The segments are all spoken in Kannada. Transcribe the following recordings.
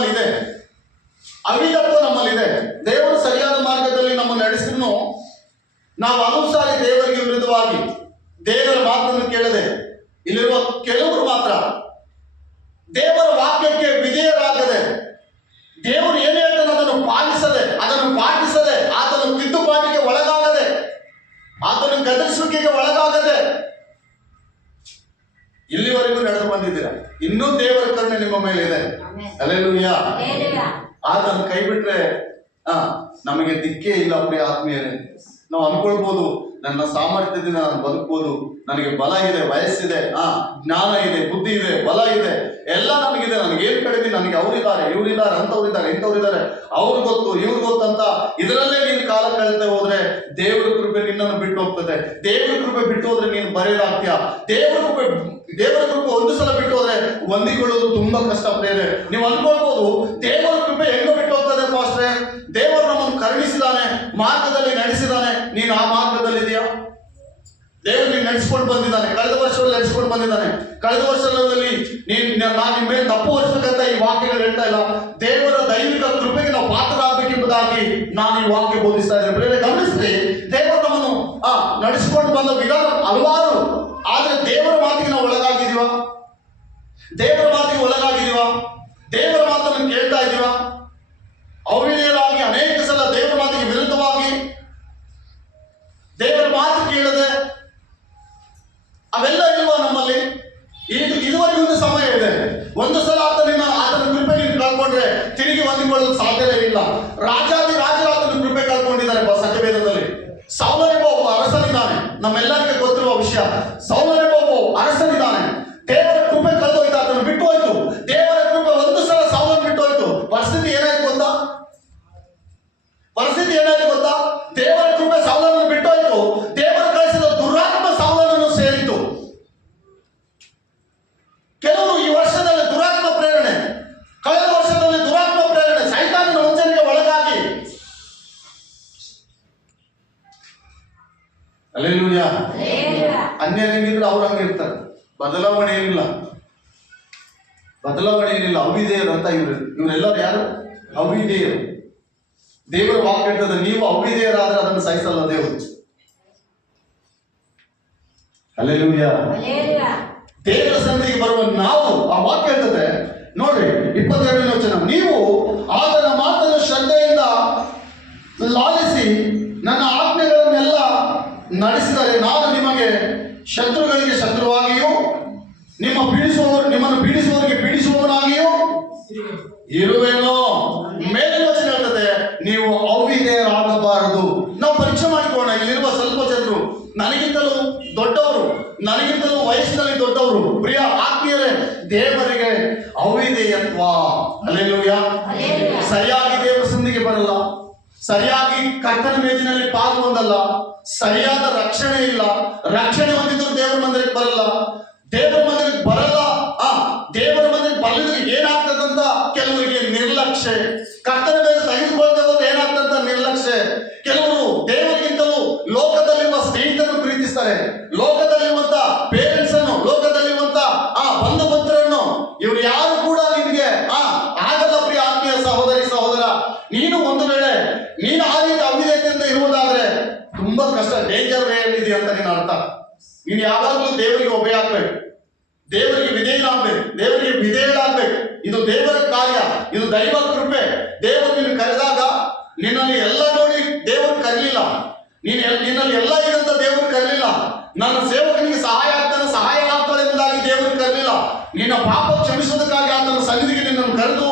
ನಮ್ಮಲ್ಲಿದೆ, ಅವಿಧತ್ವ ನಮ್ಮಲ್ಲಿದೆ. ದೇವರು ಸರಿಯಾದ ಮಾರ್ಗದಲ್ಲಿ ನಮ್ಮನ್ನು ನಡೆಸಿದ್ರು ನಾವು ಹಲವು ಸಾರಿ ದೇವರಿಗೆ ವಿರುದ್ಧವಾಗಿ ದೇವರ ಮಾತನ್ನು ಕೇಳದೆ ಇಲ್ಲಿರುವ ಕೆಲವರು ಮಾತ್ರ ದೇವರ ವಾಕ್ಯಕ್ಕೆ ವಿಧೇಯರಾಗದೆ, ದೇವರು ಏನು ಹೇಳ್ತಾನೆ ಅದನ್ನು ಪಾಲಿಸದೆ, ಅದನ್ನು ಪಾಟಿಸದೆ, ಆತನ ತಿದ್ದುಪಾಟಿಗೆ ಒಳಗಾಗದೆ, ಆತನ ಗದರಿಸುವಿಕೆಗೆ ಒಳಗಾಗದೆ ಇಲ್ಲಿವರೆಗೂ ನಡೆದು ಬಂದಿದ್ದೀರಾ. ಇನ್ನೂ ದೇವರ ಕರುಣೆ ನಿಮ್ಮ ಮೇಲೆ ಇದೆ. ಹಲ್ಲೆಲೂಯಾ. ಆತನ ಕೈ ಬಿಟ್ರೆ ನಮಗೆ ದಿಕ್ಕೇ ಇಲ್ಲ. ಪ್ರಿಯ ಆತ್ಮೀಯರೇ, ನಾವು ಅನ್ಕೊಳ್ಬೋದು ನನ್ನ ಸಾಮರ್ಥ್ಯದಿಂದ ನಾನು ಬದುಕ್ಬೋದು, ನನಗೆ ಬಲ ಇದೆ, ವಯಸ್ಸಿದೆ, ಜ್ಞಾನ ಇದೆ, ಬುದ್ಧಿ ಇದೆ, ಬಲ ಇದೆ, ಎಲ್ಲ ನನಗಿದೆ, ನನಗೇನು ಕಡಿಮೆ, ನನಗೆ ಅವರಿದ್ದಾರೆ, ಇವರಿದ್ದಾರೆ, ಅಂಥವ್ರಿದ್ದಾರೆ, ಇಂಥವ್ರಿದ್ದಾರೆ, ಅವ್ರು ಗೊತ್ತು, ಇವ್ರು ಗೊತ್ತಂತ ಇದರಲ್ಲೇ ನೀನು ಕಾಲ ಕಳೆದೇ ಹೋದ್ರೆ ದೇವರ ಕೃಪೆ ನಿನ್ನನ್ನು ಬಿಟ್ಟು ಹೋಗ್ತದೆ. ದೇವರ ಕೃಪೆ ಬಿಟ್ಟು ಹೋದ್ರೆ ನೀನು ಬರೆಯಲಾಗ್ತೀಯ. ದೇವರ ಕೃಪೆ ಒಂದು ಸಲ ಬಿಟ್ಟು ಹೋದ್ರೆ ಹೊಂದಿಕೊಳ್ಳೋದು ತುಂಬಾ ಕಷ್ಟ. ಪ್ರೇರೆ, ನೀವು ಅನ್ಕೊಳ್ಬೋದು ದೇವರ ಕೃಪೆ ಹೆಂಗ ಬಿಟ್ಟು ಹೋಗ್ತದೆ ಪಾಸ್ಟ್ರೆ? ದೇವರು ನಮ್ಮನ್ನು ಕರುಣಿಸಿದಾನೆ, ಮಾರ್ಗದಲ್ಲಿ ನಡೆಸಿದಾನೆ, ನೀನು ಆ ಮಾರ್ಗದಲ್ಲಿ ಇದೆಯಾ? ದೇವರು ನೀನು ನಡೆಸಿಕೊಂಡು ಬಂದಿದ್ದಾನೆ, ಕಳೆದ ವರ್ಷದಲ್ಲಿ ನಡೆಸಿಕೊಂಡು ಬಂದಿದ್ದಾನೆ. ಕಳೆದ ವರ್ಷದಲ್ಲಿ ನಾನು ನಿಮ್ಮ ಮೇಲೆ ತಪ್ಪು ಹೊರಿಸಬೇಕಂತ ಈ ವಾಕ್ಯಗಳು ಹೇಳ್ತಾ ಇಲ್ಲ. ದೇವರ ದೈವಿಕ ಕೃಪೆಗೆ ನಾವು ಪಾತ್ರರಾಗಬೇಕೆಂಬುದಾಗಿ ನಾನು ಈ ವಾಕ್ಯ ಬೋಧಿಸ್ತಾ ಇದ್ದೇನೆ. ಪ್ರೇರೆ, ಗಮನಿಸ್ರಿ, ದೇವರು ನಮ್ಮನ್ನು ನಡೆಸಿಕೊಂಡು ಬಂದ ವಿಧಾನ ಹಲವಾರು. ಆದ್ರೆ ದೇವರ ಮಾತಿಗೆ ನಾವು ಒಳಗಾಗಿದೀವ? ದೇವರ ಮಾತಿಗೆ ಒಳಗಾಗಿದೀವ? ದೇವರ ಮಾತನ್ನು ಕೇಳ್ತಾ ಇದೀವ? ಅವಿಧೇಯರಾಗಿ ಅನೇಕ ಸಲ ದೇವರ ಮಾತಿಗೆ ವಿರುದ್ಧವಾಗಿ ದೇವರ ಮಾತು ಕೇಳದೆ ಅವೆಲ್ಲ ಇಲ್ವಾ ನಮ್ಮಲ್ಲಿ? ಇದುವರೆಗೂ ಒಂದು ಸಮಯ ಇದೆ. ಒಂದು ಸಲ ಆತನ ಕೃಪೆ ನೀನು ಕಳ್ಕೊಂಡ್ರೆ ತಿರುಗಿ ಹೊಂದಿಕೊಳ್ಳಲು ಸಾಧ್ಯವೇ ಇಲ್ಲ. ರಾಜರು ಆತನ ಕೃಪೆ ಕಳ್ಕೊಂಡಿದ್ದಾರೆ. ಸತ್ಯವೇದದಲ್ಲಿ ಸೌಲನೆಂಬ ಒಬ್ಬ ಅರಸನಿದ್ದಾನೆ. ನಮ್ಮೆಲ್ಲರಿಗೆ ಗೊತ್ತಿರುವ ವಿಷಯ. ಸೌಲನೆಂಬ ಒಬ್ಬ ಅರಸನಿದ್ದಾನೆ. ದೇವರ ಕೃಪೆ ಕಳೆದೋಯ್ತು, ಆತನ ಬಿಟ್ಟು ಹೋಯ್ತು. ದೇವರ ಕೃಪೆ ಒಂದು ಸಲ ಸೌಲನ್ ಬಿಟ್ಟು ಹೋಯ್ತು. ಪರಿಸ್ಥಿತಿ ಏನಾಯ್ತು ಗೊತ್ತಾ? ದೇವರ ಕೃಪೆ ಸೌಲನನ್ನು ಬಿಟ್ಟು ಹೋಯ್ತು. ದೇವರು ಕಳಿಸಿದ ದುರಾತ್ಮ ಸೌಲನನ್ನು ಸೇರಿತು. ಕೆಲವರು ಈ ವರ್ಷದಲ್ಲಿ ದುರಾತ್ಮ ಪ್ರೇರಣೆ, ಕಳೆದ ವರ್ಷದಲ್ಲಿ ದುರಾತ್ಮ ಪ್ರೇರಣೆ, ಸೈತಾನನ ವಂಚನೆಗೆ ಒಳಗಾಗಿ ಹಲ್ಲೆಲೂಯಾ. ಅನ್ಯರು ಹೆಂಗಿದ್ರು ಅವ್ರು ಹಂಗಿರ್ತಾರೆ. ಬದಲಾವಣೆ ಏನಿಲ್ಲ. ಅವಿಧೇಯರು ಅಂತ ಇವರೆಲ್ಲರೂ ಯಾರು? ಅವಿಧೇಯರು. ದೇವರ ವಾಕ್ಯ ಹೇಳ್ತದೆ, ನೀವು ಅವಿಧೇಯರಾದ್ರೆ ಅದನ್ನು ಸಹಿಸಲ್ಲ ದೇವರು. ಹಲ್ಲೆಲೂಯಾ. ದೇವರ ಸನ್ನಿಧಿಗೆ ಬರುವ ನಾವು, ಆ ವಾಕ್ಯ ಹೇಳ್ತದೆ ನೋಡ್ರಿ 22ನೇ ವಚನ, ನೀವು ಆತನ ಮಾತನ್ನು ಶ್ರದ್ಧೆಯಿಂದ ಲಾಲಿಸಿ ನನ್ನ ಆಜ್ಞೆಗಳನ್ನೆಲ್ಲ ನಡೆಸಿದರೆ ನಾನು ನಿಮಗೆ ಶತ್ರುಗಳಿಗೆ ಶತ್ರುವಾಗಿಯೂ ನಿಮ್ಮನ್ನು ಪೀಡಿಸುವವರಿಗೆ ಪೀಡಿಸುವವನಾಗಿಯೂ ಇರುವೇನೋ. ಮೇಲಿನ ವಚನ ಹೇಳ್ತದೆ, ನೀವು ಅವಿಧೇಯರಾಗಬಾರದು. ನಾವು ಪರೀಕ್ಷೆ ಮಾಡಿಕೊಳ್ಳೋಣ. ಇಲ್ಲಿರುವ ಸ್ವಲ್ಪ ಜನರು ನನಗಿಂತಲೂ ದೊಡ್ಡವರು, ನನಗಿಂತಲೂ ವಯಸ್ಸಿನಲ್ಲಿ ದೊಡ್ಡವರು. ಪ್ರಿಯ ಆತ್ಮೀಯರೇ, ದೇವರಿಗೆ ಅವಿಧೇಯತ್ವ. ಹಲ್ಲೆಲೂಯಾ. ಸರಿಯಾಗಿ ದೇವರ ಸನ್ನಿಧಿಗೆ ಬರಲ್ಲ, ಸರಿಯಾಗಿ ಕರ್ತನ ಮೇಜಿನಲ್ಲಿ ಪಾಲು ಹೊಂದಲ್ಲ, ಸರಿಯಾದ ರಕ್ಷಣೆ ಇಲ್ಲ. ರಕ್ಷಣೆ ಹೊಂದಿದ್ರು ದೇವರ ಮಂದಿರಕ್ಕೆ ಬರಲ್ಲ. ದೇವರ ಮಂದಿರಕ್ಕೆ ಬರಲ್ಲ. ದೇವರ ಮಂದಿರಕ್ಕೆ ಬರಲಿದ್ರೆ ಏನಾಗ್ತದಂತ ಕೆಲವರಿಗೆ ನಿರ್ಲಕ್ಷ್ಯ. ಕರ್ತನ ಮೇಲೆ ತೆಗೆದುಕೊಳ್ಳದೆ ಹೋದ್ರೆ ಏನಾಗ್ತಂತ ನಿರ್ಲಕ್ಷ್ಯ. ಕೆಲವರು ದೇವರಿಗಿಂತಲೂ ಲೋಕದಲ್ಲಿರುವ ಸ್ನೇಹಿತರನ್ನು ಪ್ರೀತಿಸ್ತಾರೆ, ಲೋಕದಲ್ಲಿರುವಂತ ಪೇರೆಂಟ್ಸ್ ಅನ್ನು, ಲೋಕದಲ್ಲಿರುವಂತ ಬಂಧು ಮಿತ್ರರನ್ನು. ಇವರು ಯಾರು ಕೂಡ ನಿಮಗೆ ಆಗಲ್ಲ. ಪ್ರಿಯ ಆತ್ಮೀಯ ಸಹೋದರಿ ಸಹೋದರ, ನೀನು ಒಂದು ವೇಳೆ ನೀನು ಆ ರೀತಿ ಅವಿಧೇಯತೆಯಿಂದ ಇರುವುದಾದ್ರೆ ತುಂಬಾ ಕಷ್ಟ, ಡೇಂಜರ್ ವೇ ಇದೆ ಅಂತ ನೀನು ಅರ್ಥ. ನೀನು ಯಾವಾಗಲೂ ದೇವರಿಗೆ ಒಬ್ಬೆ ಆಗ್ಬೇಕು, ದೇವರಿಗೆ ವಿಧೇಯರಾಗಬೇಕು. ಇದು ದೇವರ ಕಾರ್ಯ, ಇದು ದೈವ ಕೃಪೆ. ದೇವರು ನಿನ್ನ ಕರೆದಾಗ ನಿನ್ನಲ್ಲಿ ಎಲ್ಲ ನೋಡಿ ದೇವರು ಕರೀಲಿಲ್ಲ, ನಿನ್ನಲ್ಲಿ ಎಲ್ಲ ಇದಂತ ದೇವರು ಕರೀಲಿಲ್ಲ. ನನ್ನ ಸೇವಕನಿಗೆ ಸಹಾಯ ಆಗ್ತಾಳೆ ಎಂಬುದಾಗಿ ದೇವರು ಕರೀಲಿಲ್ಲ. ನಿನ್ನ ಪಾಪ ಕ್ಷಮಿಸುವುದಕ್ಕಾಗಿ ಆತನ ಸನ್ನಿಧಿಗೆ ನಿನ್ನನ್ನು ಕರೆದು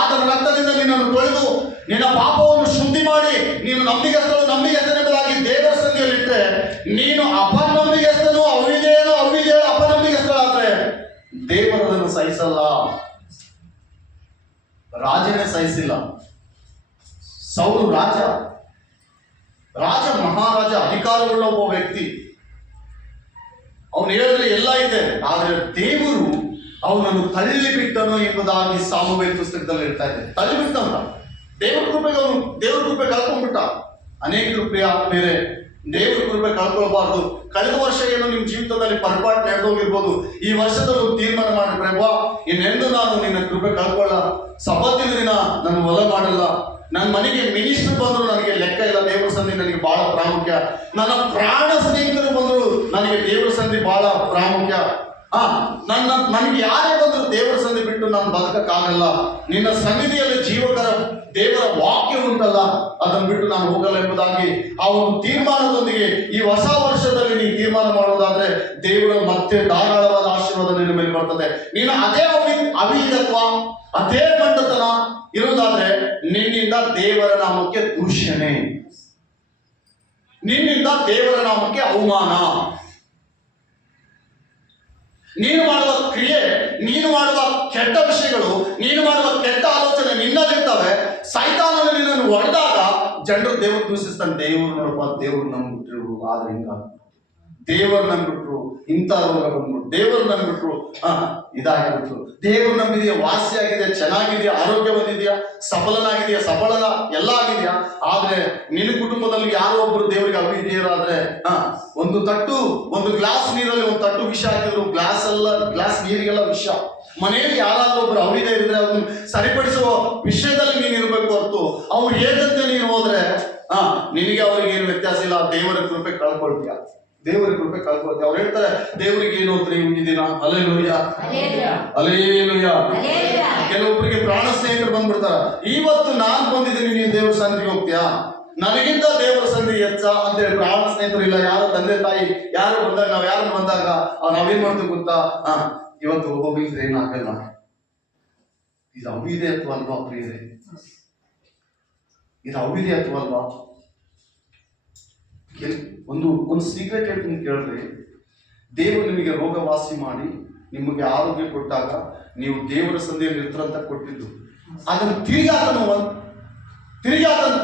ಆತನ ರಕ್ತದಿಂದ ನಿನ್ನನ್ನು ತೊಳೆದು ನಿನ್ನ ಪಾಪವನ್ನು ಶುದ್ಧಿ ಮಾಡಿ ನೀನು ನಂಬಿಕೆಸ್ತನೆಂಬುದಾಗಿ ದೇವರ ಸನ್ನಿಧಿಯಲ್ಲಿ ಇಟ್ಟರೆ, ನೀನು ಅಪನಂಬಿಕೆಸ್ತನು, ಅಪನಂಬಿಕೆಸ್ತಳಾದ್ರೆ ದೇವರನ್ನು ಸಹಿಸಲ್ಲ. ರಾಜನೇ ಸಹಿಸಿಲ್ಲ. ಸೌಲು ರಾಜ ಮಹಾರಾಜ, ಅಧಿಕಾರವುಳ್ಳ ಒಬ್ಬ ವ್ಯಕ್ತಿ. ಅವನು ಹೇಳಲಿ ಎಲ್ಲ ಇದೆ, ಆದರೆ ದೇವರು ಅವನನ್ನು ತಳ್ಳಿಬಿಟ್ಟನು ಎಂಬುದಾಗಿ ಸಾಮುವೇಲ್ ಪುಸ್ತಕದಲ್ಲಿ ಇರ್ತಾ ಇದೆ. ತಳ್ಳಿಬಿಟ್ಟಂತ ದೇವರ ಕೃಪೆ ಕಳ್ಕೊಂಡ್ಬಿಟ್ಟ. ಅನೇಕರು ಪ್ರಿಯ ಬೇರೆ ದೇವರ ಕೃಪೆ ಕಳ್ಕೊಳ್ಬಾರ್ದು. ಕಳೆದ ವರ್ಷ ಏನು ನಿಮ್ಮ ಜೀವಿತ ಜೀವಿತದಲ್ಲಿ ಪರಿಪಾಠ ನಡೆದೋಗಿರ್ಬೋದು. ಈ ವರ್ಷದಲ್ಲೂ ತೀರ್ಮಾನ ಮಾಡಿ, ಪ್ರಭಾ ಇನ್ನೆಂದು ನಾನು ನಿನ್ನ ಕೃಪೆ ಕಳ್ಕೊಳ್ಳ, ಸಬ್ಬತ್ತಿನ ದಿನ ನಾನು ಹೊಲ ಮಾಡಲ್ಲ, ನನ್ನ ಮನೆಗೆ ಮಿನಿಸ್ಟರ್ ಬಂದ್ರು ನನಗೆ ಲೆಕ್ಕ ಇಲ್ಲ, ದೇವರ ಸಂಧಿ ನನಗೆ ಬಹಳ ಪ್ರಾಮುಖ್ಯ, ನನ್ನ ಪ್ರಾಣ ಸ್ನೇಹಿತರು ಬಂದ್ರು ನನಗೆ ದೇವರ ಸಂಧಿ ಬಹಳ ಪ್ರಾಮುಖ್ಯ, ನನಗೆ ಯಾರೇ ಬಂದ್ರು ದೇವರ ಸಂಧಿ ಬಿಟ್ಟು ನಾನು ಬದುಕಕ್ಕಾಗಲ್ಲ, ನಿನ್ನ ಸನ್ನಿಧಿಯಲ್ಲಿ ಜೀವಕರ ದೇವರ ವಾಕ್ಯ ಉಂಟಲ್ಲ ಅದನ್ನು ಬಿಟ್ಟು ನಾನು ಹೋಗಲ್ಲ ಎಂಬುದಾಗಿ ಆ ಒಂದು ತೀರ್ಮಾನದೊಂದಿಗೆ ಈ ಹೊಸ ವರ್ಷದಲ್ಲಿ ನೀನು ತೀರ್ಮಾನ ಮಾಡೋದಾದ್ರೆ ದೇವರ ಮತ್ತೆ ಧಾರಾಳವಾದ ಆಶೀರ್ವಾದ ನಿನ್ನ ಮೇಲೆ ಬರ್ತದೆ. ನೀನು ಅದೇ ಅವಿಧತ್ವ, ಅದೇ ಮಂಡತನ ಇರುವುದಾದ್ರೆ ನಿನ್ನಿಂದ ದೇವರ ನಾಮಕ್ಕೆ ದೂಷಣೆ, ನಿನ್ನಿಂದ ದೇವರ ನಾಮಕ್ಕೆ ಅವಮಾನ, ನೀನು ಮಾಡುವ ಕ್ರಿಯೆ, ನೀನು ಮಾಡುವ ಕೆಟ್ಟ ವಿಷಯಗಳು, ನೀನು ಮಾಡುವ ಕೆಟ್ಟ ಆಲೋಚನೆ ನಿನ್ನಲ್ಲಿರ್ತವೆ. ಸೈತಾನನು ನಿನ್ನನ್ನು ಹೊಡೆದಾಗ ಜನರು ದೇವರು ದೂಷಿಸ್ತಾನೆ. ದೇವರು ನೋಡಪ್ಪ, ದೇವರು ನಂಬಿಟ್ರು, ಆದ್ರೆ ಹಿಂಗ ದೇವರು ನಂಬಿಟ್ರು, ಇಂಥ ರೋಗ ಬಂದ್ಬಿಟ್ಟು, ದೇವರು ನಂಬಿಟ್ರು ಇದಾಗಿಬಿಟ್ರು. ದೇವರು ನಂಬಿದೆಯಾ, ವಾಸಿ ಆಗಿದೆಯಾ, ಚೆನ್ನಾಗಿದೆಯಾ, ಆರೋಗ್ಯ ಬಂದಿದೆಯಾ, ಸಫಲನಾಗಿದೆಯಾ, ಸಫಲ ಎಲ್ಲ ಆಗಿದೆಯಾ, ಆದ್ರೆ ನಿನ್ನ ಕುಟುಂಬದಲ್ಲಿ ಯಾರೋ ಒಬ್ರು ದೇವರಿಗೆ ಅವಿದೆಯರಾದ್ರೆ ಒಂದು ಗ್ಲಾಸ್ ನೀರಲ್ಲಿ ಒಂದು ತಟ್ಟು ವಿಷ ಹಾಕಿದ್ರು, ಗ್ಲಾಸ್ ನೀರಿಗೆಲ್ಲ ವಿಷ. ಮನೆಯಲ್ಲಿ ಯಾರಾದ್ರೂ ಒಬ್ರು ಅವಿದೆ ಇದ್ರೆ ಅದನ್ನ ಸರಿಪಡಿಸುವ ವಿಷಯದಲ್ಲಿ ನೀನು ಇರ್ಬೇಕು ಹೊರತು ಅವ್ರು ಹೇಗಂತೆ ನೀನು ಹೋದ್ರೆ ನಿನಗೆ ಅವ್ರಿಗೆ ಏನು ವ್ಯತ್ಯಾಸ ಇಲ್ಲ. ದೇವರ ಕೃಪೆ ಕಳ್ಕೊಳ್ತೀಯ, ದೇವರ ಕೃಪೆ ಕಳ್ಕೊಳ್ತೀಯ. ಅವ್ರು ಹೇಳ್ತಾರೆ ದೇವರಿಗೆ ಏನು ಅಂದ್ರೆ ಈ ದಿನ ಹಲ್ಲೆಲೂಯ ಹಲ್ಲೆಲೂಯ. ಕೆಲವೊಬ್ಬರಿಗೆ ಪ್ರಾಣ ಸ್ನೇಹಿತರು ಬಂದ್ಬಿಡ್ತಾರ, ಇವತ್ತು ನಾನ್ ಬಂದಿದ್ದೀನಿ, ನೀನು ದೇವರ ಸನ್ನಿಧಿಗೆ ಹೋಗ್ತೀಯಾ, ನನಗಿಂತ ದೇವರ ಸನ್ನಿಧಿ ಹೆಚ್ಚ ಅಂತ ಹೇಳಿ ಪ್ರಾಣ ಸ್ನೇಹಿತರು ಇಲ್ಲ. ಯಾರೋ ತಂದೆ ತಾಯಿ ಯಾರು ಬಂದಾಗ ನಾವೇನು ಬಂದಾಗ ನಾವೇನ್ ಮಾಡ್ತೀವಿ ಗೊತ್ತಾ, ಇವತ್ತು ಹೋಗಿದ್ರೆ ಏನಾಗಲ್ಲ. ಇದು ಅವಿದೆ ಅಥವಾ ಅಲ್ವಾ ಪ್ರಿಯರೇ? ಇದು ಅವಿದೆ ಅಥವಾ ಅಲ್ವಾ? ಒಂದು ಸೀಕ್ರೆಟ್ ಹೇಳ್ತೀನಿ ಕೇಳ್ರಿ. ದೇವರು ನಿಮಗೆ ರೋಗ ವಾಸಿ ಮಾಡಿ ನಿಮಗೆ ಆರೋಗ್ಯ ಕೊಟ್ಟಾಗ ನೀವು ದೇವರ ಸಂಧಿಯಲ್ಲಿ ಇರ್ತಾರಂತ ಕೊಟ್ಟಿದ್ದು, ಅದನ್ನು ತಿರುಗಿ ಆತನ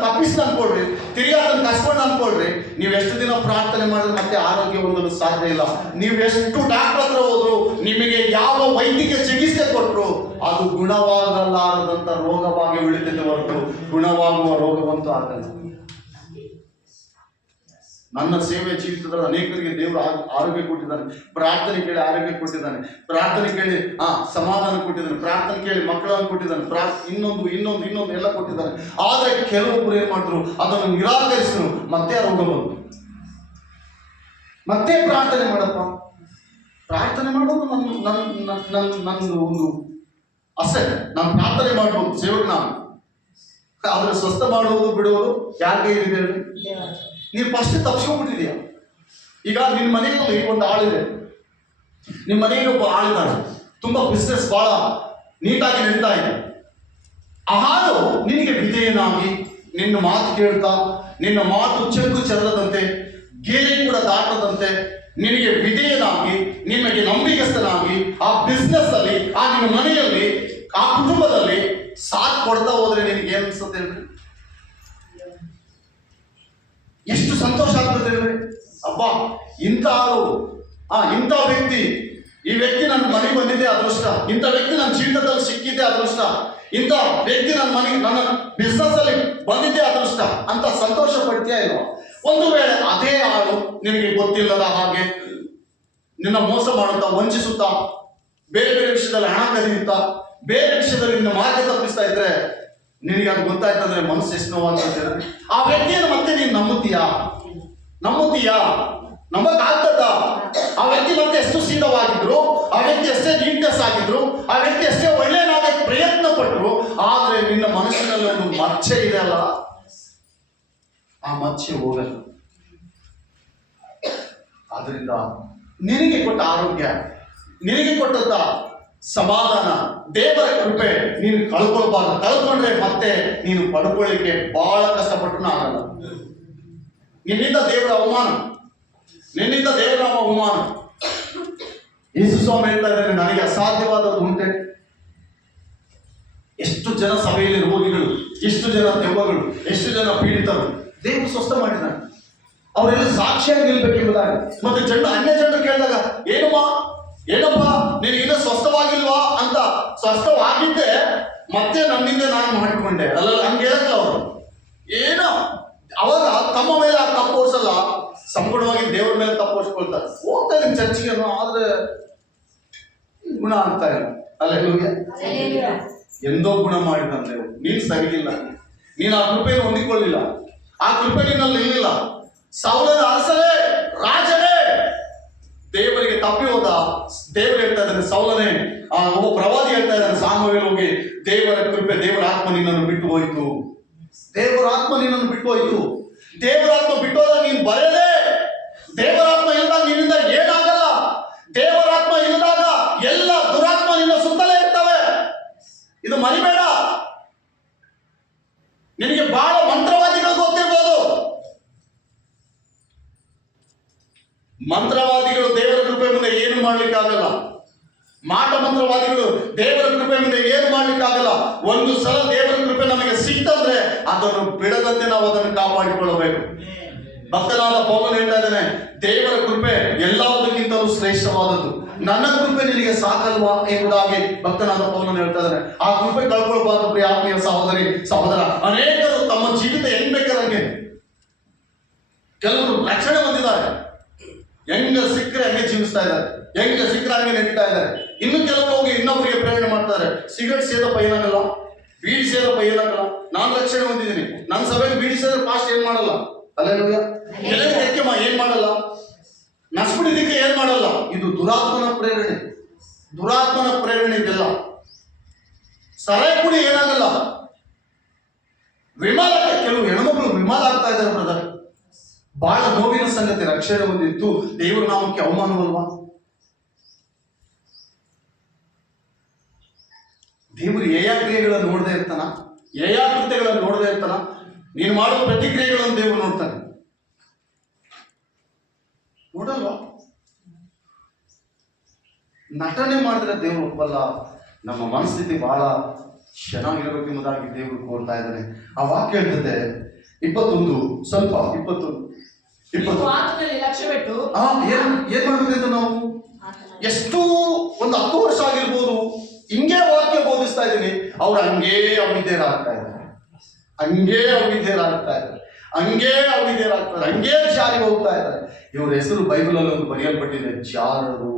ತಪ್ಪಿಸ್ ಅನ್ಕೊಳ್ರಿ, ತಿರುಗಿ ಆತನ ಕಸ್ಕೊಂಡು ಅನ್ಕೊಳ್ರಿ. ನೀವು ಎಷ್ಟು ದಿನ ಪ್ರಾರ್ಥನೆ ಮಾಡಿದ್ರೆ ಮತ್ತೆ ಆರೋಗ್ಯ ಹೊಂದಲು ಸಾಧ್ಯ ಇಲ್ಲ. ನೀವು ಎಷ್ಟು ಡಾಕ್ಟರ್ ಹತ್ರ ಹೋದ್ರು, ನಿಮಗೆ ಯಾವ ವೈದ್ಯಕೀಯ ಚಿಕಿತ್ಸೆ ಕೊಟ್ಟರು ಅದು ಗುಣವಾಗಲಾರದಂತ ರೋಗವಾಗಿ ಉಳಿತದೆ ಹೊರತು ಗುಣವಾಗುವ ರೋಗವಂತೂ ಆಗಲ್ಲ. ನನ್ನ ಸೇವೆ ಜೀವಿತದಲ್ಲಿ ಅನೇಕರಿಗೆ ದೇವರು ಆರೋಗ್ಯ ಕೊಟ್ಟಿದ್ದಾನೆ, ಪ್ರಾರ್ಥನೆ ಕೇಳಿ ಆರೋಗ್ಯ ಕೊಟ್ಟಿದ್ದಾನೆ, ಪ್ರಾರ್ಥನೆ ಕೇಳಿ ಸಮಾಧಾನ ಕೊಟ್ಟಿದ್ದಾನೆ, ಪ್ರಾರ್ಥನೆ ಕೇಳಿ ಮಕ್ಕಳನ್ನು ಕೊಟ್ಟಿದ್ದಾನೆ, ಇನ್ನೊಂದು ಎಲ್ಲ ಕೊಟ್ಟಿದ್ದಾನೆ. ಆದ್ರೆ ಕೆಲವೊಬ್ಬರು ಏನ್ ಮಾಡಿದ್ರು, ಅದನ್ನು ನಿರಾಕರಿಸಿದ್ರು, ಮತ್ತೆ ರೋಗ ಬಂತು. ಮತ್ತೆ ಪ್ರಾರ್ಥನೆ ಮಾಡಪ್ಪ, ಪ್ರಾರ್ಥನೆ ಮಾಡೋದು ನಂದು ಒಂದು ಅಸೆ, ನಾನು ಪ್ರಾರ್ಥನೆ ಮಾಡ್ಬೋದು ಸೇವಕನ, ಆದ್ರೆ ಸ್ವಸ್ಥ ಮಾಡುವುದು ಬಿಡುವುದು ಯಾಕೆ ಇದೆ? ನೀನು ಫಸ್ಟ್ ತಪ್ಪಿಸ್ಕೊಂಡ್ಬಿಟ್ಟಿದೀಯ. ಈಗ ನಿನ್ನ ಮನೆಯಲ್ಲಿ ಒಂದು ಆಳಿದೆ, ನಿಮ್ಮ ಮನೆಯಲ್ಲಿ ಒಬ್ಬ ಆಳಿದಾನೆ, ತುಂಬಾ ಬಿಸ್ನೆಸ್ ಬಹಳ ನೀಟಾಗಿ ನಡೀತಾ ಇದೆ. ಆ ಹಾಳು ನಿನಗೆ ವಿಧೇಯನಾಗಿ ನಿನ್ನ ಮಾತು ಕೇಳ್ತಾ, ನಿನ್ನ ಮಾತು ಚೆಕ್ಕು ಚೆಲ್ಲದಂತೆ, ಗೇಲಿ ಕೂಡ ದಾಟದಂತೆ ನಿನಗೆ ವಿಧೇಯನಾಗಿ, ನಿನಗೆ ನಂಬಿಕಸ್ಥನಾಗಿ ಆ ಬಿಸ್ನೆಸ್ ಅಲ್ಲಿ, ಆ ನಿನ್ನ ಮನೆಯಲ್ಲಿ, ಆ ಕುಟುಂಬದಲ್ಲಿ ಸಾಥ್ ಕೊಡ್ತಾ ಹೋದ್ರೆ ನಿನಗೆ ಏನ್ ಅನ್ಸುತ್ತೆ ಹೇಳ್ರಿ? ಎಷ್ಟು ಸಂತೋಷ ಆಗ್ತದೆ ಹೇಳ್ರಿ. ಅಬ್ಬಾ, ಇಂಥ ವ್ಯಕ್ತಿ, ಈ ವ್ಯಕ್ತಿ ನನ್ನ ಮನೆಗೆ ಬಂದಿದ್ದೆ ಅದೃಷ್ಟ, ಇಂಥ ವ್ಯಕ್ತಿ ನನ್ನ ಜೀವಿತದಲ್ಲಿ ಸಿಕ್ಕಿದ್ದೆ ಅದೃಷ್ಟ, ಇಂಥ ವ್ಯಕ್ತಿ ನನ್ನ ಬಿಸ್ನೆಸ್ ಅಲ್ಲಿ ಬಂದಿದ್ದೆ ಅದೃಷ್ಟ ಅಂತ ಸಂತೋಷ ಪಡ್ತೀಯಾ ಇಲ್ವಾ? ಒಂದು ವೇಳೆ ಅದೇ ಆಳು ನಿನಗೆ ಗೊತ್ತಿಲ್ಲದ ಹಾಗೆ ನಿನ್ನ ಮೋಸ ಮಾಡುತ್ತಾ, ವಂಚಿಸುತ್ತಾ, ಬೇರೆ ಬೇರೆ ವಿಷಯದಲ್ಲಿ ಹಣ ಕದಿಯುತ್ತಾ, ಬೇರೆ ವಿಷಯದಲ್ಲಿ ನಿನ್ನ ಮಾರ್ಗ ತಪ್ಪಿಸ್ತಾ ಇದ್ರೆ ನಿನಗೆ ಅದು ಗೊತ್ತಾಯ್ತಂದ್ರೆ ಮನಸ್ಸು ಎಷ್ಟು ನೋವಾಗ್ತದೆ. ಆ ವ್ಯಕ್ತಿಯನ್ನು ಮತ್ತೆ ನೀನು ನಂಬುತ್ತೀಯಾ? ನಂಬಕ್ಕಾಗ್ತದ? ಆ ವ್ಯಕ್ತಿ ಮತ್ತೆ ಎಷ್ಟು ಸೀದವಾಗಿದ್ರು, ಆ ವ್ಯಕ್ತಿ ಎಷ್ಟೇ ನೀಟ್ನೆಸ್ ಆಗಿದ್ರು, ಆ ವ್ಯಕ್ತಿ ಎಷ್ಟೇ ಒಳ್ಳೆಯದಾಗಕ್ಕೆ ಪ್ರಯತ್ನ ಪಟ್ಟರು, ಆದ್ರೆ ನಿನ್ನ ಮನಸ್ಸಿನಲ್ಲಿ ಒಂದು ಮಚ್ಚೆ ಇದೆ ಅಲ್ಲ, ಆ ಮಚ್ಚೆ ಹೋಗಲ್ಲ. ಆದ್ರಿಂದ ನಿನಗೆ ಕೊಟ್ಟ ಆರೋಗ್ಯ, ನಿನಗೆ ಕೊಟ್ಟಂತ ಸಮಾಧಾನ, ದೇವರ ಕೃಪೆ ನೀನು ಕಳ್ಕೊಳ್ಬಾರ್ದು. ಕಳ್ಕೊಂಡ್ರೆ ಮತ್ತೆ ನೀನು ಪಡ್ಕೊಳ್ಳಿಕ್ಕೆ ಬಹಳ ಕಷ್ಟಪಟ್ಟನು ಆಗಲ್ಲ. ನಿನ್ನಿಂದ ದೇವರ ಅವಮಾನ, ನಿನ್ನಿಂದ ದೇವರ ಅವಮಾನ. ಯೇಸು ಸ್ವಾಮಿ ಹೇಳ್ತಾ ಇದ್ದಾರೆ, ನನಗೆ ಅಸಾಧ್ಯವಾದದ್ದು ಉಂಟೆ. ಎಷ್ಟು ಜನ ಸಭೆಯಲ್ಲಿ ರೋಗಿಗಳು, ಎಷ್ಟು ಜನ ದೆವ್ವಗಳು, ಎಷ್ಟು ಜನ ಪೀಡಿತರು ದೇವರು ಸ್ವಸ್ಥ ಮಾಡಿದ್ದಾನೆ. ಅವರೆಲ್ಲ ಸಾಕ್ಷಿಯಾಗಿ ನಿಲ್ಬೇಕೆಂಬುದಾಗಿ. ಮತ್ತೆ ಅನ್ಯ ಜನರು ಕೇಳಿದಾಗ ಏನಪ್ಪ ನೀನು ಸ್ವಸ್ಥವಾಗಿಲ್ವಾ ಅಂತ, ಸ್ವಸ್ಥವಾಗಿದ್ದೆ ಮತ್ತೆ ನನ್ನಿಂದ ನಾನು ಮಾಡಿಕೊಂಡೆ ಅಲ್ಲ ಹಂಗೆ ಹೇಳಕ್ಕ ಅವರು ಏನೋ. ಅವಾಗ ತಮ್ಮ ಮೇಲೆ ಆ ತಪ್ಪು ಓಡಿಸಲ್ಲ, ಸಂಪೂರ್ಣವಾಗಿ ದೇವರ ಮೇಲೆ ತಪ್ಪೋಸ್ಕೊಳ್ತಾರೆ. ಹೋಗ್ತಾ ಇದ್ದೀನಿ ಚರ್ಚಿಗೆ, ಆದ್ರೆ ಗುಣ ಆಗ್ತಾ ಇಲ್ಲ. ಅಲ್ಲೆಲ್ಲೂಯ್ಯ. ಎಂದೋ ಗುಣ ಮಾಡಿದ ದೇವರು, ನೀನ್ ಸರಿಗಿಲ್ಲ, ನೀನು ಆ ಕೃಪೆಯನ್ನು ಹೊಂದಿಕೊಳ್ಳಿಲ್ಲ, ಆ ಕೃಪೆ ನಿನ್ನಲ್ಲಿ ಇರಲಿಲ್ಲ. ಸೌಲನ ಅರಸನೇ, ರಾಜನೇ ದೇವರಿಗೆ ತಪ್ಪಿ ಹೋದ. ದೇವರು ಹೇಳ್ತಾ ಇದ್ದಾನೆ, ಸೌಲನೇ, ಒಬ್ಬ ಪ್ರವಾದಿ ಹೇಳ್ತಾ ಇದ್ದಾನೆ, ಸಾಮುವೇಲ್ ಹೋಗಿ ದೇವರ ಕೃಪೆ, ದೇವರ ಆತ್ಮ ನಿನ್ನನ್ನು ಬಿಟ್ಟು ಹೋಯಿತು, ದೇವರ ಆತ್ಮ ನಿನ್ನನ್ನು ಬಿಟ್ಟು ಹೋಯಿತು. ದೇವರ ಆತ್ಮ ಬಿಟ್ಟೋದಾಗ ನೀನು ಬರಲೇ, ದೇವರ ಆತ್ಮ ಇಲ್ಲದಾಗ ನಿನ್ನಿಂದ ಏನಾಗಲ್ಲ. ದೇವರ ಆತ್ಮ ಇಲ್ಲದಾಗ ಎಲ್ಲ ದುರಾತ್ಮ ನಿನ್ನ ಸುತ್ತಲೇ ಇರ್ತವೆ. ಇದು ಮರಿಬೇಡ. ನಿನಗೆ ಬಹಳ ಮಂತ್ರವಾದಿಗಳು ಗೊತ್ತಿರ್ಬೋದು. ಮಂತ್ರವಾದಿಗಳು ದೇವರ ಕೃಪೆ ಮುಂದೆ ಏನು ಮಾಡ್ಲಿಕ್ಕಾಗಲ್ಲ. ಮಾಟ ಮಂತ್ರವಾದಿಗಳು ದೇವರ ಕೃಪೆ ಮುಂದೆ ಏನು ಮಾಡ್ಲಿಕ್ಕಾಗಲ್ಲ. ಒಂದು ಸಲ ದೇವರ ಕೃಪೆ ನಮಗೆ ಸಿಕ್ತಂದ್ರೆ ಅದನ್ನು ಬಿಡದಂತೆ ನಾವು ಅದನ್ನು ಕಾಪಾಡಿಕೊಳ್ಳಬೇಕು. ಭಕ್ತನಾದ ಪೌಲನು ಹೇಳ್ತಾ ಇದ್ದಾನೆ, ದೇವರ ಕೃಪೆ ಎಲ್ಲದಕ್ಕಿಂತಲೂ ಶ್ರೇಷ್ಠವಾದದ್ದು, ನನ್ನ ಕೃಪೆ ನಿನಗೆ ಸಾಕಲ್ವಾ ಎಂಬುದಾಗಿ ಭಕ್ತನಾದ ಪೌಲನು ಹೇಳ್ತಾ ಇದ್ದಾನೆ. ಆ ಕೃಪೆ ಕಳ್ಕೊಳ್ಬಾರ್ದು ಪ್ರಿಯ ಆತ್ಮೀಯ ಸಹೋದರಿ ಸಹೋದರ. ಅನೇಕರು ತಮ್ಮ ಜೀವಿತ ಹೆಂಗ್ ಬೇಕಾದಂಗೆ, ಕೆಲವರು ರಕ್ಷಣೆ ಹೊಂದಿದ್ದಾರೆ, ಹೆಂಗ ಸಿಕ್ಕರೆ ಹಂಗೆ ಜೀವಿಸ್ತಾ ಇದ್ದಾರೆ, ಹೆಂಗ ಸಿಕ್ಕರೆ ಹಂಗೆ ನಡೀತಾ ಇದ್ದಾರೆ. ಇನ್ನು ಕೆಲವರು ಹೋಗಿ ಇನ್ನೊಬ್ಬರಿಗೆ ಪ್ರೇರಣೆ ಮಾಡ್ತಾರೆ. ಸಿಗರೇಟ್ ಸೇದಪ್ಪ ಏನಾಗಲ್ಲ, ಬೀಡಿ ಸೇದಪ್ಪ ಏನಾಗಲ್ಲ, ನಾನು ರಕ್ಷಣೆ ಹೊಂದಿದ್ದೀನಿ, ನನ್ನ ಸಭೆಗೆ ಬೀಡಿ ಸೇದ್ರೆ ಪಾಸ್ಟ್ ಏನ್ ಮಾಡಲ್ಲ, ಎಲ್ಲಕ್ಕೆ ಏನ್ ಮಾಡಲ್ಲ, ನಸ್ಬಿಡಿದಕ್ಕೆ ಏನ್ ಮಾಡಲ್ಲ. ಇದು ದುರಾತ್ಮನ ಪ್ರೇರಣೆ, ದುರಾತ್ಮನ ಪ್ರೇರಣೆ ಇದೆಲ್ಲ. ಸರಾಯಿ ಕುಡಿ ಏನಾಗಲ್ಲ. ವಿಮಾನಕ್ಕೆ ಕೆಲವು ಹೆಣ್ಮಕ್ಳು ವಿಮಾನ ಆಗ್ತಾ ಇದ್ದಾರೆ ಬ್ರದರ್. ಬಹಳ ನೋವಿನ ಸಂಗತಿ. ರಕ್ಷಣೆ ಹೊಂದಿದ್ದು ದೇವರ ನಾಮಕ್ಕೆ ಅವಮಾನವಲ್ವಾ? ದೇವರು ಕ್ರಿಯೆಗಳನ್ನು ನೋಡದೇ ಇರ್ತಾನ, ಕೃತ್ಯಗಳನ್ನು ನೋಡದೇ ಇರ್ತಾನ. ನೀನು ಮಾಡುವ ಪ್ರತಿಕ್ರಿಯೆಗಳನ್ನು ದೇವರು ನೋಡ್ತಾನೆ, ನೋಡಲ್ವಾ? ನಟನೆ ಮಾಡಿದ್ರೆ ದೇವರು ಒಪ್ಪಲ್ಲ. ನಮ್ಮ ಮನಸ್ಥಿತಿ ಬಹಳ ಚೆನ್ನಾಗಿರಬೇಕೆಂಬುದಾಗಿ ದೇವರು ಕೋರ್ತಾ ಇದ್ದಾನೆ. ಆ ವಾಕ್ಯ ಹೇಳ್ತದೆ 21 ಸ್ವಲ್ಪ 20 ಏನ್ ಮಾಡ್ಬೇಕಂತ ನಾವು ಎಷ್ಟು ಒಂದು 10 ವರ್ಷ ಆಗಿರ್ಬೋದು ಹಿಂಗೆ ವಾಕ್ಯ ಬೋಧಿಸ್ತಾ ಇದ್ದೀನಿ. ಅವ್ರು ಹಂಗೇ ಅವಿದ್ಯರಾಗ್ತಾ ಇದ್ದಾರೆ, ಹಂಗೇ ಅವಿದ್ಯರಾಗ್ತಾರೆ, ಹಂಗೇ ಜಾರಿಗೆ ಹೋಗ್ತಾ ಇದ್ದಾರೆ. ಇವ್ರ ಹೆಸರು ಬೈಬಲ್ ಅಲ್ಲಿ ಒಂದು ಬರೆಯಲ್ಪಟ್ಟಿದೆ, ಜಾರರು.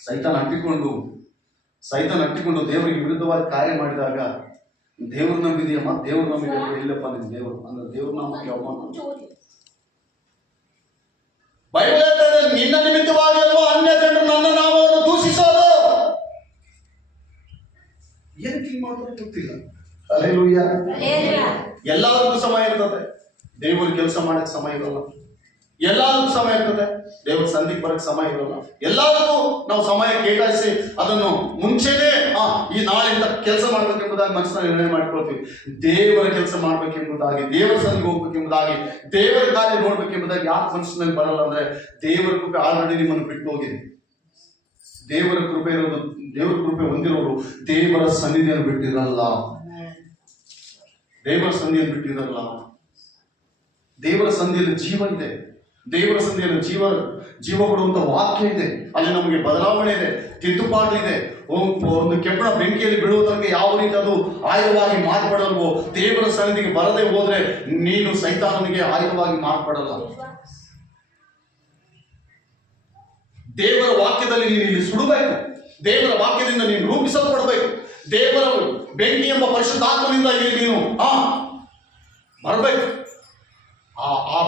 ಸೈತಾನ್ ಅಂಟಿಕೊಂಡು ದೇವರಿಗೆ ವಿರುದ್ಧವಾಗಿ ಕಾರ್ಯ ಮಾಡಿದಾಗ, ದೇವ್ರ ನಂಬಿದೆಯಮ್ಮ, ದೇವ್ರ ನಂಬಿಕೆ ಇಲ್ಲಪ್ಪ ನಿನ್ ದೇವರು ಅಂದ್ರೆ ದೇವ್ರ ನಾಮಕ್ಕೆ ಅವಮಾನ. ಬೈಬಲ್ ಹೇಳ್ತಾರೆ, ನಿನ್ನ ನಿಮಿತ್ತವಾಗಿ ಅಲ್ವಾ ಅನ್ಯ ಜನರು ನನ್ನ ನಾಮವನ್ನು ದೂಷಿಸೋದು. ಏನ್ ಕ್ಲೀನ್ ಮಾಡೋದು ಗೊತ್ತಿಲ್ಲ. ಹಲ್ಲೆಲೂಯಾ. ಎಲ್ಲರಿಗೂ ಸಮಯ ಇರ್ತದೆ, ದೇವರ ಕೆಲಸ ಮಾಡಕ್ ಸಮಯ ಇರೋಲ್ಲ. ಎಲ್ಲರಿಗೂ ಸಮಯ ಇರ್ತದೆ, ದೇವರ ಸಂಧಿಗೆ ಬರಕ್ ಸಮಯ ಇರೋಲ್ಲ. ಎಲ್ಲರಿಗೂ ನಾವು ಸಮಯ ಕೇಟಾಯಿಸಿ ಅದನ್ನು ಮುಂಚೆನೆ ಈ ನಾಳಿಂದ ಕೆಲಸ ಮಾಡ್ಬೇಕೆಂಬುದಾಗಿ ಮನಸ್ಸನ್ನು ನಿರ್ಣಯ ಮಾಡ್ಕೊಳ್ತೀವಿ. ದೇವರ ಕೆಲಸ ಮಾಡ್ಬೇಕೆಂಬುದಾಗಿ, ದೇವರ ಸಂಧಿಗೆ ಹೋಗ್ಬೇಕೆಂಬುದಾಗಿ, ದೇವರ ಕಾರ್ಯ ನೋಡ್ಬೇಕೆಂಬುದಾಗಿ ಯಾಕೆ ಮನಸ್ಸಿನಲ್ಲಿ ಬರಲ್ಲ ಅಂದ್ರೆ, ದೇವರ ಕೃಪೆ ಆಲ್ರೆಡಿ ನಿಮ್ಮನ್ನು ಬಿಟ್ಟು ಹೋಗಿದೆ. ದೇವರ ಕೃಪೆ ಇರೋದು, ದೇವರ ಕೃಪೆ ಹೊಂದಿರೋರು ದೇವರ ಸನ್ನಿಧಿಯನ್ನು ಬಿಟ್ಟಿರಲ್ಲ. ದೇವರ ಸನ್ನಿಧಿಯನ್ನು ಬಿಟ್ಟಿರಲ್ಲ. ದೇವರ ಸಂಧಿಯಲ್ಲಿ ಜೀವ ಇದೆ, ದೇವರ ಸಂಧಿಯಲ್ಲಿ ಜೀವ ಕೊಡುವಂತ ವಾಕ್ಯ ಇದೆ. ಅಲ್ಲಿ ನಮಗೆ ಬದಲಾವಣೆ ಇದೆ, ತಿದ್ದುಪಾటు ಇದೆ. ಒಂದು ಕೆಬ್ಬಣ ಬೆಂಕಿಯಲ್ಲಿ ಬೀಳುವುದಕ್ಕೆ ಯಾವ ರೀತಿ ಅದು ಆಯುಧವಾಗಿ ಮಾರ್ಪಡಲ್ವೋ, ದೇವರ ಸನ್ನಿಧಿಗೆ ಬರದೆ ಹೋದ್ರೆ ನೀನು ಸೈತಾನನಿಗೆ ಆಯುಧವಾಗಿ ಮಾರ್ಪಡಲ್ಲ. ದೇವರ ವಾಕ್ಯದಲ್ಲಿ ನೀನು ಇಲ್ಲಿ ಸುಡಬೇಕು, ದೇವರ ವಾಕ್ಯದಿಂದ ನೀನು ರೂಪಿಸಲ್ಪಡಬೇಕು. ದೇವರ ಬೆಂಕಿ ಎಂಬ ಪರಿಶುದ್ಧಾತ್ಮನಿಂದ ಇಲ್ಲಿ ನೀನು ಬರಬೇಕು. ಆ